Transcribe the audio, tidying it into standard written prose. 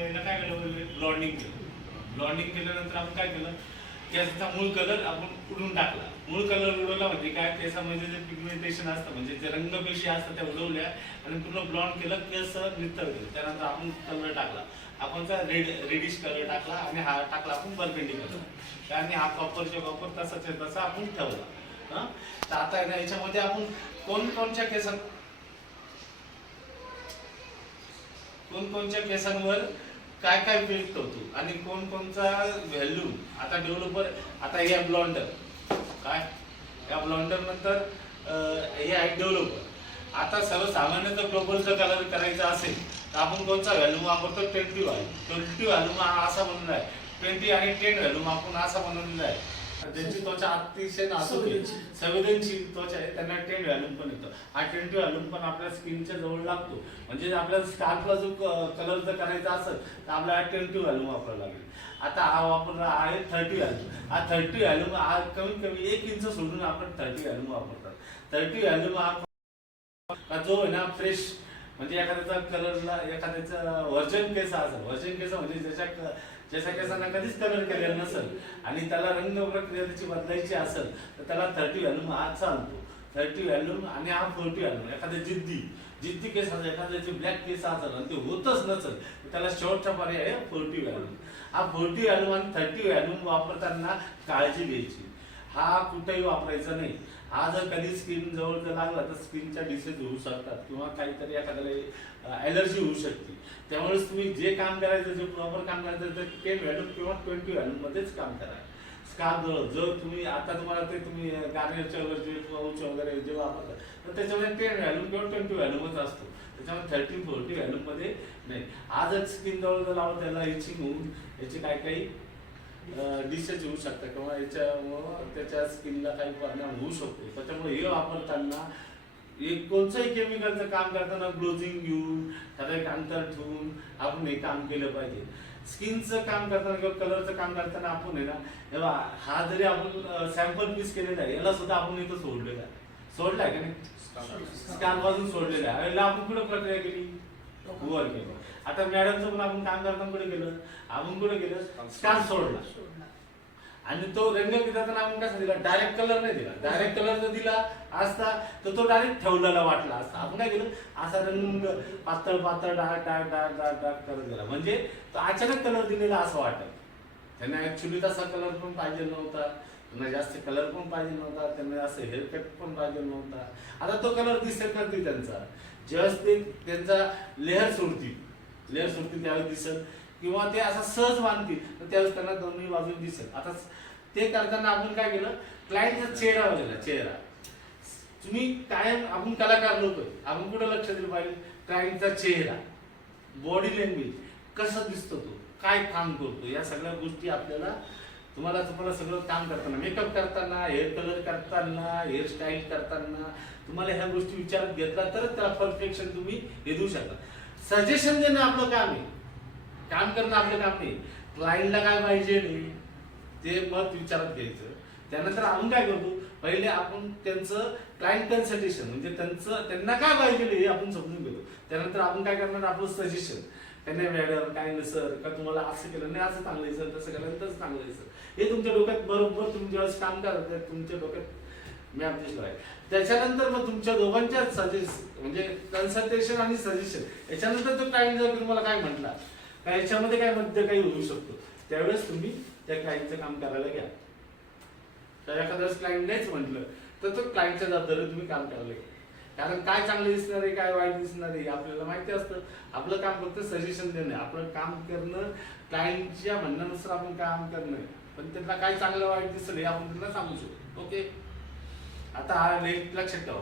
पहिला काय केलं, ब्लॉन्डिंग केलं. ब्लॉन्डिंग केल्यानंतर आपण काय केलं, केसाचा मूळ कलर आपण उडून टाकला. मूळ कलर उडवला म्हणजे काय, केसामध्ये जे पिगमेंटेशन असतं म्हणजे जे रंगपेशी असतात त्या उडवल्या आणि पूर्ण ब्लॉन्ड केलं, केस नितळ केलं. त्यानंतर आपण कलर टाकला, आपण रेडिश कलर टाकला आणि हा टाकला आपण बर्गंडी कलर, आणि हा कॉपरच्या कॉपर तसाच्या तसा आपण ठेवला. तर आता याच्यामध्ये आपण कोणकोणत्या केसांवर काय काय इफेक्ट होतो आणि कोणकोणचा व्हॅल्यू आता डेव्हलपर, आता या ब्लॉन्डर काय, या ब्लॉन्डर नंतर हे आहे डेव्हलपर. आता सर्वसामान्य जर ग्लोबलचा कलर करायचा असेल तर आपण कोणता व्हॅल्यू वापरतो, 20 व्हॅल्यू हा असा बनवला आहे. 20 आणि 10 व्हॅल्यू आपण असा बनवलेला आहे. ज्यांची त्वचा अतिशय नाजूक आहे, संवेदनशील त्वचा आहे, त्यांना 10 व्हॅल्यू पण येतो. हा 20 व्हॅल्यू पण आपल्या स्किनच्या जवळ लागतो. म्हणजे आपल्याला स्कार्फला जो कलर जर करायचा असेल तर आपल्याला 20 व्हॅल्यू वापरावं लागेल. आता हा वापरला आहे 30 व्हॅल्यू. हा 30 व्हॅल्यू हा कमीत कमी 1 इंच सोडून आपण 30 व्हॅल्यू वापरतात. 30 व्हॅल्यू हा जो आहे ना फ्रेश, म्हणजे एखाद्याचा कलरला, एखाद्याचा व्हर्जन केस असेल, व्हर्जन केस म्हणजे ज्याच्या केसांना कधीच कलर केलेला नसेल आणि त्याला रंग प्रक्रिया त्याची बदलायची असेल तर त्याला 30 व्हॅल्यू हा चालतो. 30 व्हॅल्यू आणि हा 40 व्हॅल्यू. एखाद्या जिद्दी केस असेल, एखाद्याचे ब्लॅक केस असेल आणि ते होतच नसेल तर त्याला शेवटचा पर्याय आहे 40 व्हॅल्यू. हा 40 व्हॅल्यू आणि 30 व्हॅल्यू वापरताना काळजी घ्यायची. हा कुठेही वापरायचा नाही. हा जर कधी स्किन जवळ जर लागला तर स्किनच्या डिसीज होऊ शकतात किंवा काहीतरी एखाद्याला ॲलर्जी होऊ शकते. त्यामुळेच तुम्ही जे काम करायचं, जे प्रॉपर काम करायचं तर 10 व्हॅल्यू किंवा 20 व्हॅल्यू मध्येच काम करा. स्कार्फ जर तुम्ही आता तुम्हाला ते तुम्ही गार्नियरच्या वगैरे जे पाऊच वगैरे जे वापरता तर त्याच्यामध्ये 10 व्हॅल्यू किंवा 20 व्हॅल्यूच असतो. त्याच्यामध्ये 30-40 व्हॅल्यू मध्ये नाही. हा जर स्किन जवळ जर लावलं त्याला इचिंग होऊन याचे काही डिसेज होऊ शकतात किंवा याच्यामुळं त्याच्या स्किनला काही परिणाम होऊ शकतो. त्याच्यामुळे हे वापरताना कोणत्याही केमिकलचं काम करताना ग्लोजिंग घेऊन ठराविक अंतर ठेवून आपण हे काम केलं पाहिजे. स्किनचं काम करताना किंवा कलरचं काम करताना आपण आहे ना, तेव्हा हा जरी आपण सॅम्पल पीस केलेला आहे याला सुद्धा आपण इथं सोडलाय का नाही, स्कार्फ वाजून सोडलेला आहे. याला आपण कुठं प्रक्रिया केली, वर केलं. आता मॅडमचं पण आपण काम करताना कुठे गेलं, आपण कुठे गेलं, स्कार्फ सोडला आणि तो रंग देताना आपण कसा दिला, डायरेक्ट कलर नाही दिला. डायरेक्ट कलर जर दिला असता तर तो डायरेक्ट ठेवलेला वाटला असता. आपण काय केलं, असा रंग पातळ डार्क करत गेला, म्हणजे तो अचानक कलर दिलेला असं वाटत. त्यांना ऍक्च्युली तसा कलर पण पाहिजे नव्हता, त्यांना जास्त कलर पण पाहिजे नव्हता, त्यांना जास्त हेअरकट पण पाहिजे नव्हता. आता तो कलर दिसत नाही त्यांचा. ज्यावेळेस ते त्यांचा लेअर सोडतील त्यावेळेस दिसेल किंवा ते असं सहज बांधतील तर त्यावेळेस त्यांना दोन्ही बाजून दिसेल. आता ते करताना आपण काय केलं, क्लायंटचा चेहरा बघायला. चेहरा तुम्ही कायम, आपण कलाकार लोक आपण कुठं लक्ष दिलं पाहिजे, क्लायंटचा चेहरा, बॉडी लँग्वेज, कसं दिसतो तो, काय काम करतो, या सगळ्या गोष्टी आपल्याला तुम्हाला सगळं काम करताना, मेकअप करताना, हेअर कलर करताना, हेअरस्टाईल करताना तुम्हाला ह्या गोष्टी विचारात घेतला तरच त्याला परफेक्शन तुम्ही हे देऊ शकता. सजेशन देणं आपलं काम आहे, काम करणं आपलं काम नाही. क्लायंटला काय पाहिजे नाही ते मत विचारात घ्यायचं. त्यानंतर आपण काय करतो, पहिले आपण त्यांचं क्लायंट कन्सल्टेशन म्हणजे त्यांना काय पाहिजे हे आपण समजून घेतो. त्यानंतर आपण काय करणार, आपलं सजेशन, त्यांना मॅडम काय नाही सर, का तुम्हाला असं केलं नाही असं चांगलं आहे सर, तसं केलं तसं चांगलं आहे सर, हे तुमच्या डोक्यात बरोबर तुम्ही ज्यावेळेस काम करत तुमच्या डोक्यात मॅप दिसला आहे. त्याच्यानंतर मग तुमच्या दोघांच्या म्हणजे कन्सल्टेशन आणि सजेशन याच्यानंतर तो क्लायंट जर तुम्हाला काय म्हटला का याच्यामध्ये काय मध्य काही होऊ शकतो त्यावेळेस तुम्ही त्या क्लायंटचं काम करायला घ्या. तर एखाद्या क्लायंट नाहीच म्हटलं तर तो क्लायंटच्या जबाबदारी तुम्ही काम करायला घ्या. कारण काय चांगलं दिसणार आहे काय वाईट दिसणार आहे आपल्याला माहिती असतं. आपलं काम फक्त सजेशन देणं, आपलं काम करणं क्लायंटच्या म्हणण्यानुसार आपण काम करणं, पण त्यांना काय चांगलं वाईट दिसलं हे आपण त्यांना सांगू शकतो. ओके, आता हा लक्षात ठेवा.